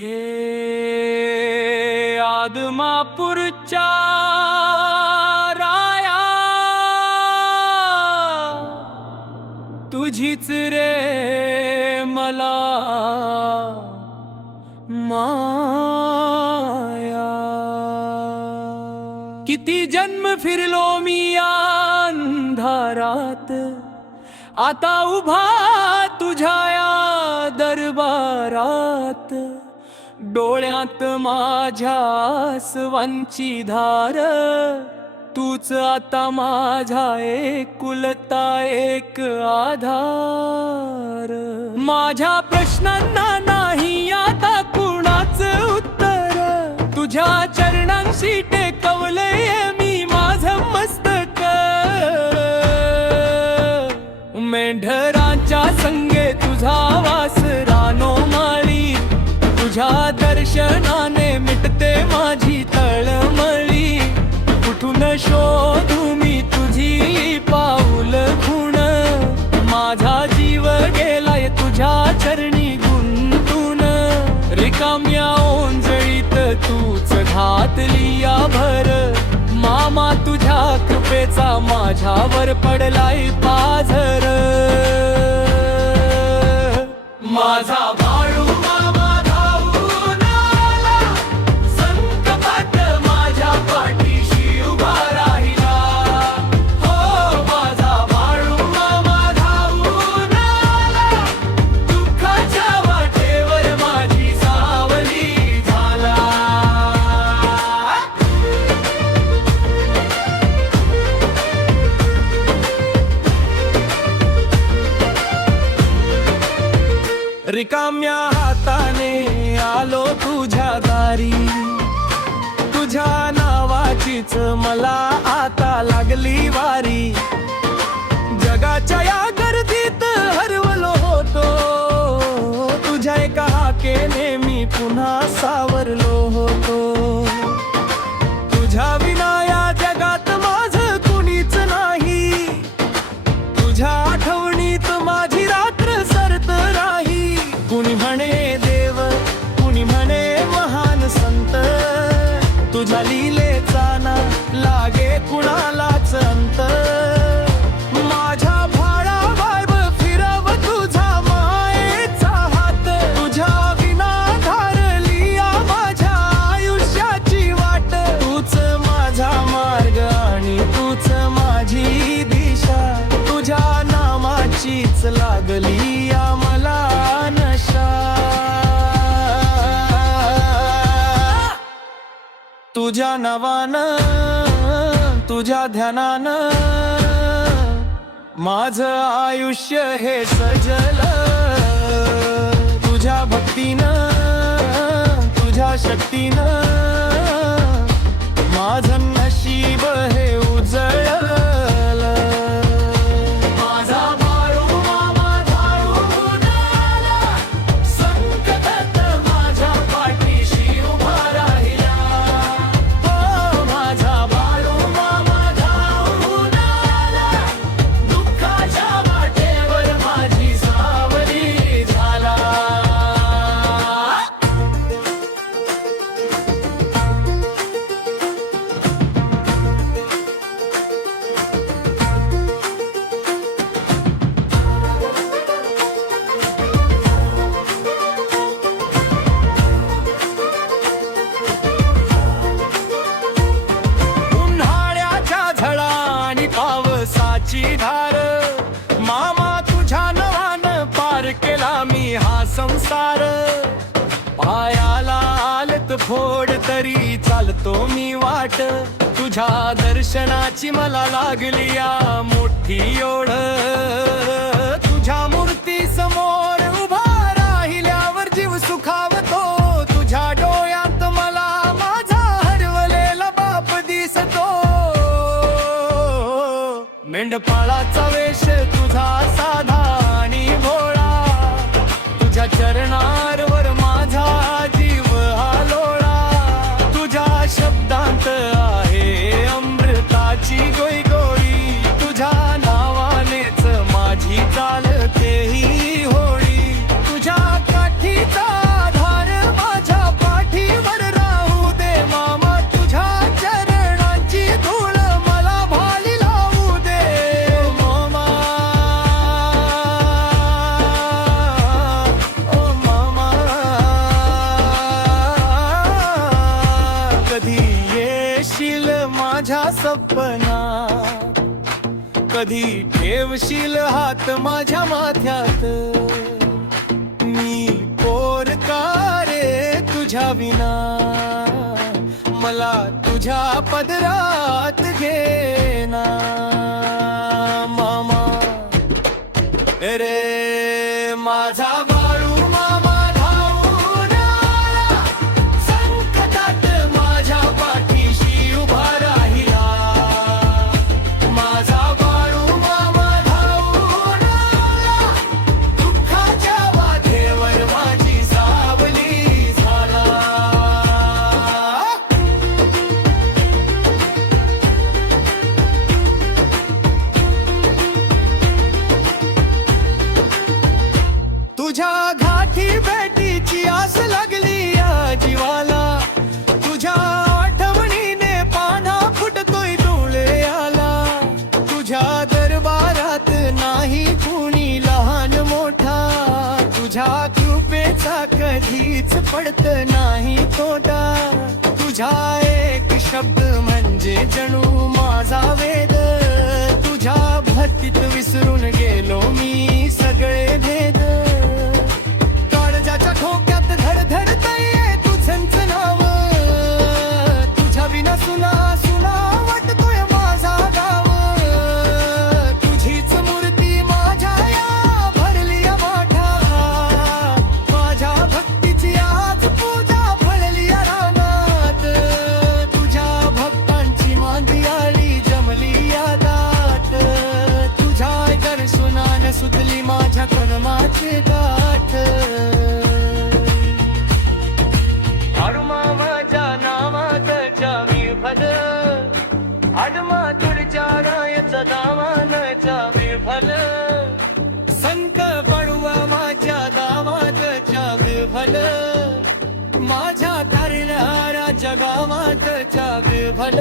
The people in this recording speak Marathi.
हे आदमापूरच्या राया, तुझीच रे मला माया। किती जन्म फिरलो मी या अंधारात, आता उभा तुझ्या या दरबारात। डोळ्यात माझ्या आसवांची धार, तूच आता माझा एकुलता एक आधार। माझ्या प्रश्नांना नाही आता कुणाच उत्तर, तुझ्या चरणांशी टेकवलंय मी माझं मस्तक। मेंढरांच्या संगे तुझा वास रानो माळी, तुझ्या दर्शनाने मिटते माझी तळमळी। कुठून शोधू मी तुझी पाऊल खूण, माझा जीव गेलाय तुझ्या चरणी गुंतून। रिकाम्या ओंजळीत तूच घातली या भर, मामा तुझ्या कृपेचा माझ्यावर पडलाय पाझर। माझा बाळू मामा धावून आला, संकटात माझ्या पाठीशी उभा राहिला। हो माझा बाळू मामा धावून आला, दुःखाच्या वाटेवर माझी सावली झाला। रिकाम्या हाताने आलो तुझ्या दारी, तुझ्या नावाचीच मला आता लागली वारी। जगाच्या या गर्दीत हरवलो होतो, तुझ्या एका हाकेने मी पुन्हा सावरलो होतो। तुझ्या विना या जगात माझं कुणीच नाही, तुझ्या आठवणीत माझी रात्र सरत राही। कुणी म्हणे देव, कुणी म्हणे महान संत, तुझ्या लीलेचा ना लागे कुणालाच अंत। माझ्या भाळा वाळव फिरव तुझा मायेचा हात, तुझ्या विना धारली या माझ्या आयुष्याची वाट। तूच माझा मार्ग आणि तूच माझी दिशा, तुझ्या नामाचीच लागली या मला नशा। तुझ्या नावानं, तुझ्या ध्यानानं माझं आयुष्य हे सजलं। तुझ्या भक्तीनं, तुझ्या शक्तीनं माझं नशीब हे उजळलं। माझा बाळू मामा धावून आला, संकटात माझ्या पाठीशी उभा राहिला। हो माझा बाळू मामा धावून आला, दुःखाच्या वाटेवर माझी सावली झाला। उन्हाळ्याच्या झळा आणि पावसाची धार, मामा तुझ्या नवानं पार केला मी हा संसार। पायाला आलत फोड तरी चालतो मी वाट, तुझ्या दर्शनाची मला लागली या मोठी ओढ। तुझ्या मूर्ती समोर उभा राहिल्यावर जीव सुखावतो, तुझ्या डोळ्यात मला माझा हरवलेला बाप दिसतो। मेंढपाळाचा वेश तुझा साधा आणि भोळा, तुझ्या चरणांवर माझा जीव हालोळा। तुझ्या शब्दांत आहे अमृताची गोई गोई, तुझ्या नावानेच माझी चालते ही होळी। तुझ्या काठीचा धार माझ्या सपना कधी ठेवशील हात माझ्या माथ्यात मी पोर का रे तुझ्या विना मला तुझ्या पदरात घेना मामा रे माझा बाळू मामा धावून आला संकटात माझ्या पाठीशी उभा राहिला माझा बाळू मामा धावून आला दुःखाच्या वाटेवर माझी सावली झाला तुझ्या घाटी भेटीची आस लागली या जीवाला तुझ्या आठवणीने पाना फुटतोय डोळे आला तुझ्या दरबारात नाही कुणी लहान मोठा तुझ्या कृपेचा कधीच पडत नाही तोटा तुझा एक शब्द म्हणजे जणू माझा वेद तुझ्या भक्तीत विसरून गेलो मी सगळे भेद काळजाच्या ठोक्यात धडधडतंय तुझंच नाव तुझ्या विना सुना सुना वाटतोय माझा गाव तुझीच मूर्ती माझ्या या भरली या माठात माझ्या भक्तीची आज पूजा फळली या रानात तुझ्या भक्तांची मांदियाळी जमली या दाट तुझ्या दर्शनाने सुटली माझ्या कणमाचे गाठ माझ्या नावातच्या विफल आडमा तुझ्या रायाचा दामानचा विफल संत पडवा माझ्या दामातच्या विफल माझ्या करणाऱ्या जगावातच्या विफल